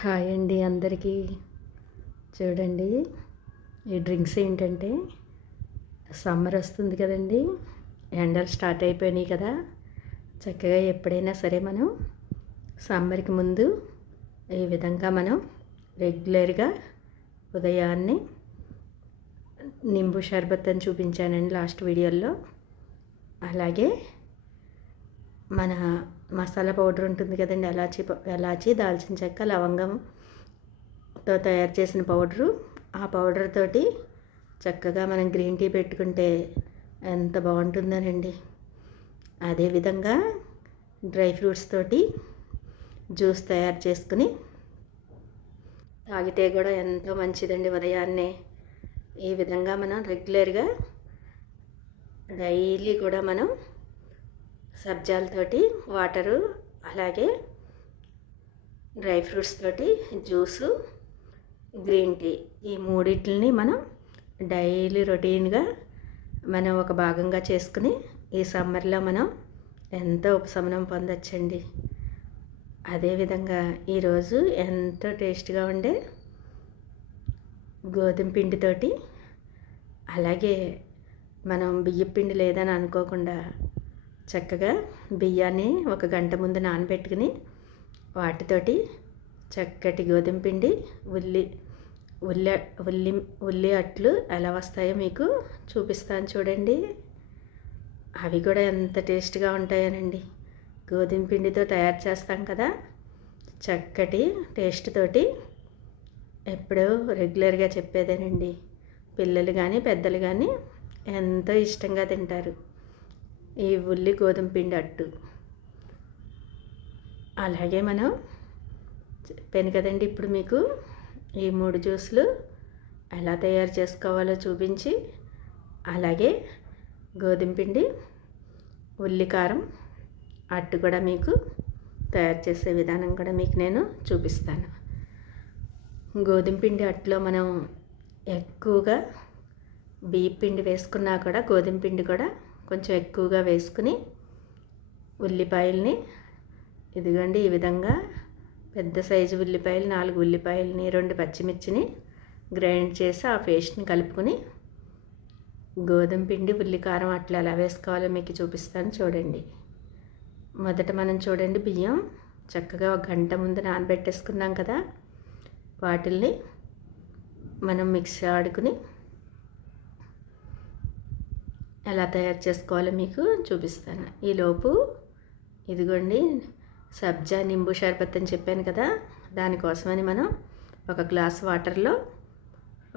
Hi అండి అందరికీ. చూడండి ఈ డ్రింక్స్ ఏంటంటే సమ్మర్ వస్తుంది కదండి ఎండలు స్టార్ట్ అయిపోయినాయి కదా. చక్కగా ఎప్పుడైనా సరే మనం సమ్మర్కి ముందు ఈ విధంగా మనం రెగ్యులర్గా ఉదయాన్నే నింబు షర్బత్ అని చూపించానండి లాస్ట్ వీడియోలో. అలాగే మన మసాలా పౌడర్ ఉంటుంది కదండి ఎలాచి ఎలాచి దాల్చిన చెక్క లవంగంతో తయారు చేసిన పౌడరు. ఆ పౌడర్ తోటి చక్కగా మనం గ్రీన్ టీ పెట్టుకుంటే ఎంత బాగుంటుందోనండి. అదేవిధంగా డ్రై ఫ్రూట్స్ తోటి జ్యూస్ తయారు చేసుకుని తాగితే కూడా ఎంతో మంచిదండి ఉదయాన్నే. ఈ విధంగా మనం రెగ్యులర్గా డైలీ కూడా మనం సబ్జాలతోటి వాటరు అలాగే డ్రై ఫ్రూట్స్ తోటి జ్యూసు గ్రీన్ టీ. ఈ మూడింటిని మనం డైలీ రొటీన్గా మనం ఒక భాగంగా చేసుకుని ఈ సమ్మర్లో మనం ఎంతో ఉపశమనం పొందొచ్చండి. అదేవిధంగా ఈరోజు ఎంతో టేస్ట్గా ఉండే గోధుమ పిండితోటి అలాగే మనం బియ్యం పిండి లేదని అనుకోకుండా చక్కగా బియ్యాన్ని ఒక గంట ముందు నానబెట్టుకుని వాటితోటి చక్కటి గోధుమ పిండి ఉల్లి ఉల్లి ఉల్లి ఉల్లి అట్లు ఎలా వస్తాయో మీకు చూపిస్తాను చూడండి. అవి కూడా ఎంత టేస్ట్గా ఉంటాయోనండి. గోధుమ పిండితో తయారు చేస్తాం కదా. చక్కటి టేస్ట్ తోటి ఎప్పుడూ రెగ్యులర్గా చెప్పేదేనండి. పిల్లలు కానీ పెద్దలు కానీ ఎంతో ఇష్టంగా తింటారు. ఈ ఉల్లి గోధుమ పిండి అట్టు. అలాగే మనం చెప్పాను కదండి ఇప్పుడు మీకు ఈ మూడు జ్యూస్లు ఎలా తయారు చేసుకోవాలో చూపించి అలాగే గోధుమ పిండి ఉల్లికారం అట్టు కూడా మీకు తయారు చేసే విధానం కూడా మీకు నేను చూపిస్తాను. గోధుమ పిండి అట్టులో మనం ఎక్కువగా బియ్య పిండి వేసుకున్నా కూడా గోధుమ పిండి కూడా కొంచెం ఎక్కువగా వేసుకుని ఉల్లిపాయల్ని ఇదిగోండి ఈ విధంగా పెద్ద సైజు ఉల్లిపాయలు నాలుగు ఉల్లిపాయలని రెండు పచ్చిమిర్చిని గ్రైండ్ చేసి ఆ పేస్ట్ని కలుపుకొని గోధుమ పిండి ఉల్లికారం అట్లా ఎలా వేసుకోవాలో మీకు చూపిస్తాను చూడండి. మొదట మనం చూడండి బియ్యం చక్కగా ఒక గంట ముందు నానబెట్టేసుకున్నాం కదా వాటిల్ని మనం మిక్సీ ఆడుకుని ఎలా తయారు చేసుకోవాలో మీకు చూపిస్తాను. ఈలోపు ఇదిగోండి సబ్జా నింబు షర్బత్ అని చెప్పాను కదా దానికోసమని మనం ఒక గ్లాస్ వాటర్లో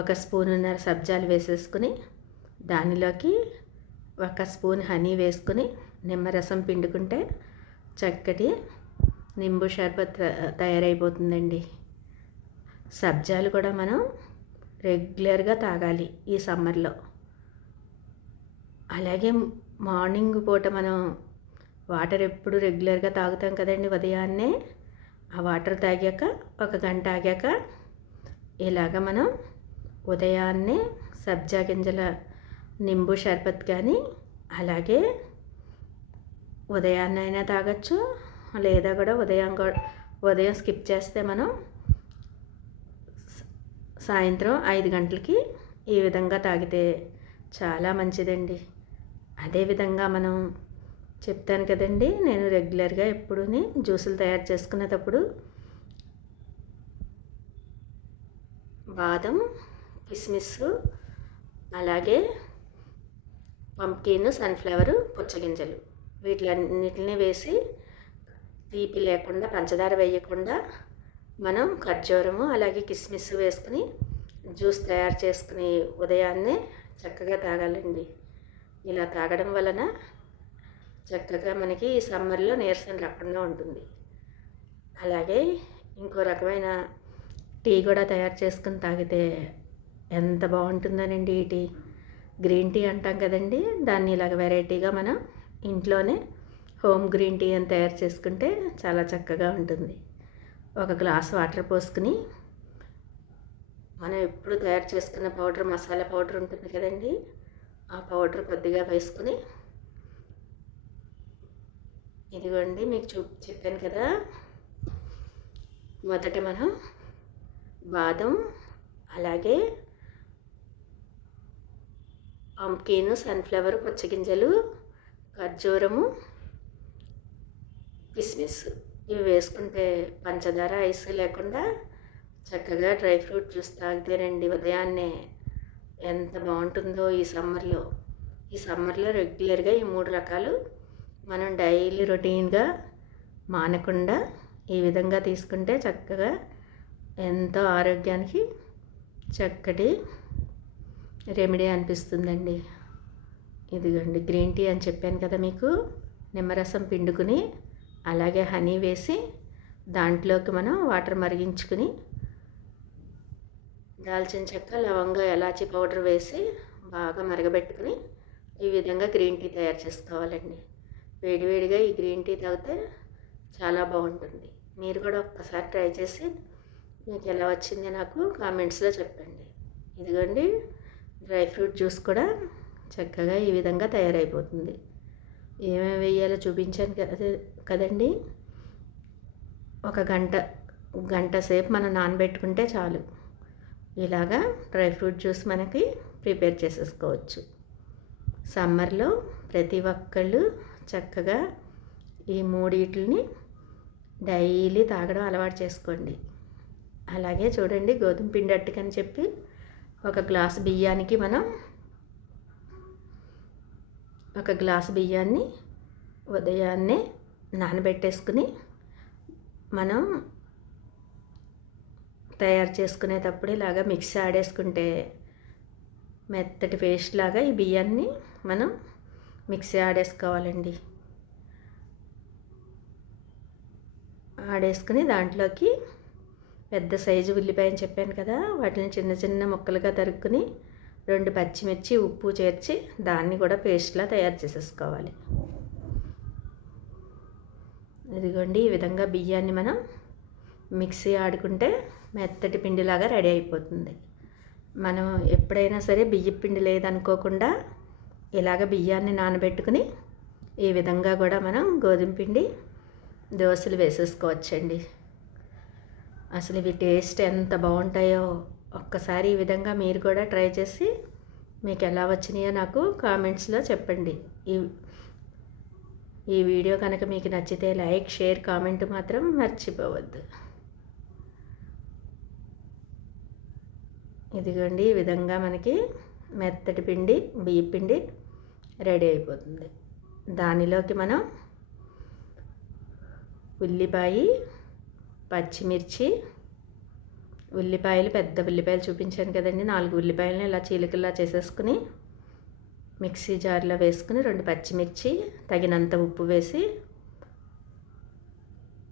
ఒక స్పూనున్నర సబ్జాలు వేసేసుకుని దానిలోకి ఒక స్పూన్ హనీ వేసుకుని నిమ్మరసం పిండుకుంటే చక్కటి నింబు షర్బత్ తయారైపోతుందండి. సబ్జాలు కూడా మనం రెగ్యులర్గా తాగాలి ఈ సమ్మర్లో. అలాగే మార్నింగ్ పూట మనం వాటర్ ఎప్పుడు రెగ్యులర్గా తాగుతాం కదండి ఉదయాన్నే ఆ వాటర్ తాగాక ఒక గంట ఆగాక ఇలాగ మనం ఉదయాన్నే సబ్జా గింజల నింబు షర్బత్ కానీ అలాగే ఉదయాన్నైనా తాగొచ్చు. లేదా కూడా ఉదయం ఉదయం స్కిప్ చేస్తే మనం సాయంత్రం ఐదు గంటలకి ఈ విధంగా తాగితే చాలా మంచిదండి. అదేవిధంగా మనం చెప్తాను కదండి నేను రెగ్యులర్గా ఎప్పుడూ జ్యూసులు తయారు చేసుకునేటప్పుడు బాదం కిస్మిస్ అలాగే పంకిన్ సన్ఫ్లవర్ పుచ్చగింజలు. వీటిలన్నిటిని వేసి తీపి లేకుండా పంచదార వేయకుండా మనం ఖర్జూరము అలాగే కిస్మిస్ వేసుకుని జ్యూస్ తయారు చేసుకుని ఉదయాన్నే చక్కగా తాగాలండి. ఇలా తాగడం వలన చక్కగా మనకి ఈ సమ్మర్లో నీరసం రాకుండా ఉంటుంది. అలాగే ఇంకో రకమైన టీ కూడా తయారు చేసుకుని తాగితే ఎంత బాగుంటుందనండి ఈ టీ. గ్రీన్ టీ అంటాం కదండి దాన్ని ఇలాగ వెరైటీగా మనం ఇంట్లోనే హోమ్ గ్రీన్ టీ అని తయారు చేసుకుంటే చాలా చక్కగా ఉంటుంది. ఒక గ్లాస్ వాటర్ పోసుకుని మనం ఎప్పుడు తయారు చేసుకున్న పౌడర్ మసాలా పౌడర్ ఉంటుంది కదండి ఆ పౌడర్ కొద్దిగా వేసుకుని ఇదిగోండి మీకు చూ చెప్పాను కదా. మొదట మనం బాదం అలాగే పంప్కిన్ సన్ఫ్లవర్ పుచ్చగింజలు ఖర్జూరము కిస్మిస్ ఇవి వేసుకుంటే పంచదార ఐస్ లేకుండా చక్కగా డ్రై ఫ్రూట్ జ్యూస్ తాగితేనండి ఉదయాన్నే ఎంత బాగుంటుందో ఈ సమ్మర్లో. ఈ సమ్మర్లో రెగ్యులర్గా ఈ మూడు రకాలు మనం డైలీ రొటీన్గా మానకుండా ఈ విధంగా తీసుకుంటే చక్కగా ఎంతో ఆరోగ్యానికి చక్కటి రెమెడీ అనిపిస్తుందండి. ఇదిగోండి గ్రీన్ టీ అని చెప్పాను కదా మీకు. నిమ్మరసం పిండుకుని అలాగే హనీ వేసి దాంట్లోకి మనం వాటర్ మరిగించుకుని దాల్చిన చెక్క లవంగా ఎలాచి పౌడర్ వేసి బాగా మరగబెట్టుకుని ఈ విధంగా గ్రీన్ టీ తయారు చేసుకోవాలండి. వేడివేడిగా ఈ గ్రీన్ టీ తాగితే చాలా బాగుంటుంది. మీరు కూడా ఒక్కసారి ట్రై చేసి మీకు ఎలా వచ్చింది నాకు కామెంట్స్లో చెప్పండి. ఇదిగోండి డ్రై ఫ్రూట్ జ్యూస్ కూడా చక్కగా ఈ విధంగా తయారైపోతుంది. ఏమేమి వేయాలో చూపించాను కదండి. ఒక గంట గంట సేపు మనం నానబెట్టుకుంటే చాలు. ఇలాగా డ్రై ఫ్రూట్ జ్యూస్ మనకి ప్రిపేర్ చేసేసుకోవచ్చు. సమ్మర్లో ప్రతి ఒక్కళ్ళు చక్కగా ఈ మూడిటిని డైలీ తాగడం అలవాటు చేసుకోండి. అలాగే చూడండి గోధుమ పిండి అట్టుకని చెప్పి ఒక గ్లాస్ బియ్యానికి మనం ఒక గ్లాస్ బియ్యాన్ని ఉదయాన్నే నానబెట్టేసుకుని మనం తయారు చేసుకునేటప్పుడు ఇలాగా మిక్సీ ఆడేసుకుంటే మెత్తటి పేస్ట్ లాగా ఈ బియ్యాన్ని మనం మిక్సీ ఆడేసుకోవాలండి. ఆడేసుకుని దాంట్లోకి పెద్ద సైజు ఉల్లిపాయ అని చెప్పాను కదా వాటిని చిన్న చిన్న ముక్కలుగా తరుక్కుని రెండు పచ్చిమిర్చి ఉప్పు చేర్చి దాన్ని కూడా పేస్ట్లా తయారు చేసేసుకోవాలి. ఇదిగోండి ఈ విధంగా బియ్యాన్ని మనం మిక్సీ ఆడుకుంటే మెత్తటి పిండిలాగా రెడీ అయిపోతుంది. మనం ఎప్పుడైనా సరే బియ్య పిండి లేదనుకోకుండా ఇలాగ బియ్యాన్ని నానబెట్టుకుని ఈ విధంగా కూడా మనం గోధుమ పిండి దోశలు వేసేసుకోవచ్చండి. అసలు ఇవి టేస్ట్ ఎంత బాగుంటాయో ఒక్కసారి ఈ విధంగా మీరు కూడా ట్రై చేసి మీకు ఎలా వచ్చినాయో నాకు కామెంట్స్లో చెప్పండి. ఈ ఈ వీడియో కనుక మీకు నచ్చితే లైక్ షేర్ కామెంట్ మాత్రం మర్చిపోవద్దు. ఇదిగోండి ఈ విధంగా మనకి మెత్తటి పిండి బియ్య పిండి రెడీ అయిపోతుంది. దానిలోకి మనం ఉల్లిపాయ పచ్చిమిర్చి ఉల్లిపాయలు పెద్ద ఉల్లిపాయలు చూపించాను కదండి. నాలుగు ఉల్లిపాయలను ఇలా చీలికల్లా చేసేసుకుని మిక్సీ జార్లో వేసుకుని రెండు పచ్చిమిర్చి తగినంత ఉప్పు వేసి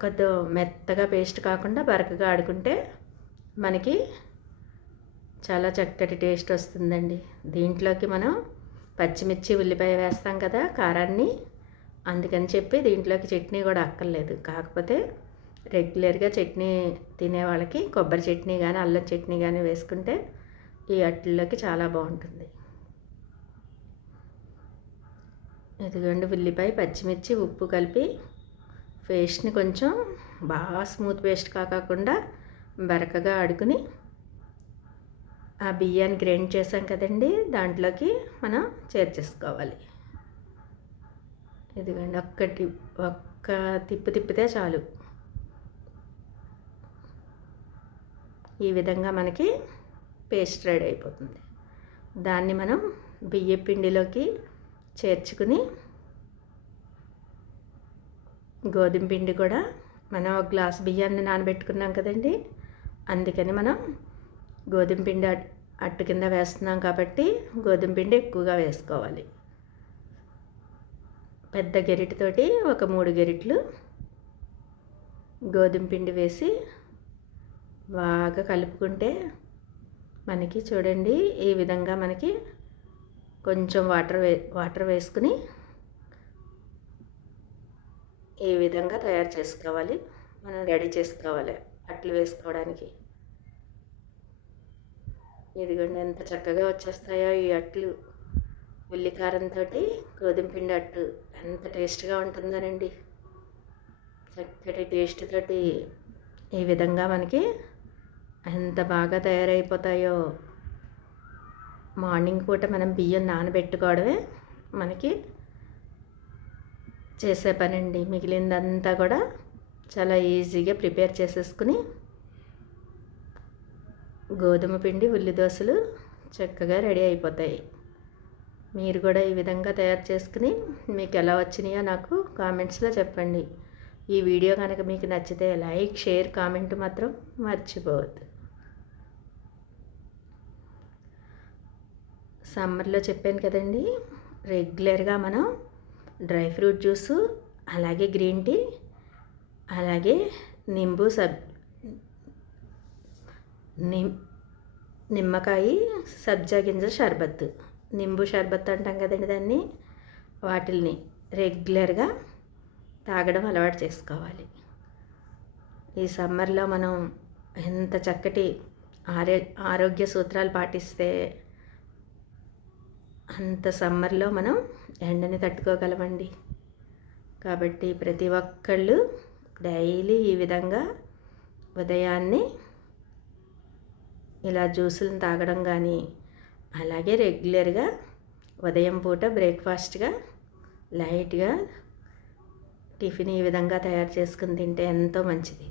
కొద్ది మెత్తగా పేస్ట్ కాకుండా బరకగా ఆడుకుంటే మనకి చాలా చక్కటి టేస్ట్ వస్తుందండి. దీంట్లోకి మనం పచ్చిమిర్చి ఉల్లిపాయ వేస్తాం కదా కారాన్ని. అందుకని చెప్పి దీంట్లోకి చట్నీ కూడా అక్కర్లేదు. కాకపోతే రెగ్యులర్గా చట్నీ తినే వాళ్ళకి కొబ్బరి చట్నీ కానీ అల్లం చట్నీ కానీ వేసుకుంటే ఈ అట్లలోకి చాలా బాగుంటుంది. ఇదిగోండి ఉల్లిపాయ పచ్చిమిర్చి ఉప్పు కలిపి పేస్ట్ని కొంచెం బాగా స్మూత్ పేస్ట్ కాకుండా బరకగా అడుకుని ఆ బియ్యాన్ని గ్రైండ్ చేసాం కదండి దాంట్లోకి మనం చేర్చేసుకోవాలి ఇదిగోండి ఒక్కటి ఒక్క తిప్పు తిప్పితే చాలు. ఈ విధంగా మనకి పేస్ట్ రెడీ అయిపోతుంది. దాన్ని మనం బియ్య పిండిలోకి చేర్చుకుని గోధుమ పిండి కూడా మనం ఒక గ్లాస్ బియ్యాన్ని నానబెట్టుకున్నాం కదండి అందుకని మనం గోధుమ పిండి అట్టు కింద వేస్తున్నాం కాబట్టి గోధుమ పిండి ఎక్కువగా వేసుకోవాలి. పెద్ద గెరిటితోటి ఒక మూడు గెరిట్లు గోధుమ పిండి వేసి బాగా కలుపుకుంటే మనకి చూడండి ఈ విధంగా మనకి కొంచెం వాటర్ వే వాటర్ వేసుకుని ఈ విధంగా తయారు చేసుకోవాలి. మనం రెడీ చేసుకోవాలి అట్లు వేసుకోవడానికి. ఇదిగోండి ఎంత చక్కగా వచ్చేస్తాయో ఈ అట్లు. ఉల్లికారంతో గోధుమ పిండి అట్టు. ఎంత టేస్ట్గా ఉంటుందోనండి. చక్కటి టేస్ట్ తోటి ఈ విధంగా మనకి ఎంత బాగా తయారైపోతాయో. మార్నింగ్ పూట మనం బియ్యం నానబెట్టుకోవడమే మనకి చేసే పనండి. మిగిలిందంతా కూడా చాలా ఈజీగా ప్రిపేర్ చేసేసుకుని గోధుమ పిండి ఉల్లి దోశలు చక్కగా రెడీ అయిపోతాయి. మీరు కూడా ఈ విధంగా తయారు చేసుకుని మీకు ఎలా వచ్చినాయో నాకు కామెంట్స్లో చెప్పండి. ఈ వీడియో కనుక మీకు నచ్చితే లైక్ షేర్ కామెంట్ మాత్రం మర్చిపోవద్దు. సమ్మర్లో చెప్పాను కదండి రెగ్యులర్గా మనం డ్రై ఫ్రూట్ జ్యూసు అలాగే గ్రీన్ టీ అలాగే నింబు సబ్ నిమ్ నిమ్మకాయ సబ్జా గింజ షర్బత్ నింబు షర్బత్ అంటాం కదండి దాన్ని. వాటిల్ని రెగ్యులర్గా తాగడం అలవాటు చేసుకోవాలి. ఈ సమ్మర్లో మనం ఎంత చక్కటి ఆరో ఆరోగ్య సూత్రాలు పాటిస్తే అంత సమ్మర్లో మనం ఎండని తట్టుకోగలమండి. కాబట్టి ప్రతి ఒక్కళ్ళు డైలీ ఈ విధంగా ఉదయాన్నే ఇలా జ్యూసులను తాగడం కానీ అలాగే రెగ్యులర్గా ఉదయం పూట బ్రేక్ఫాస్ట్గా లైట్గా టిఫిన్ ఈ విధంగా తయారు చేసుకుని తింటే ఎంతో మంచిది.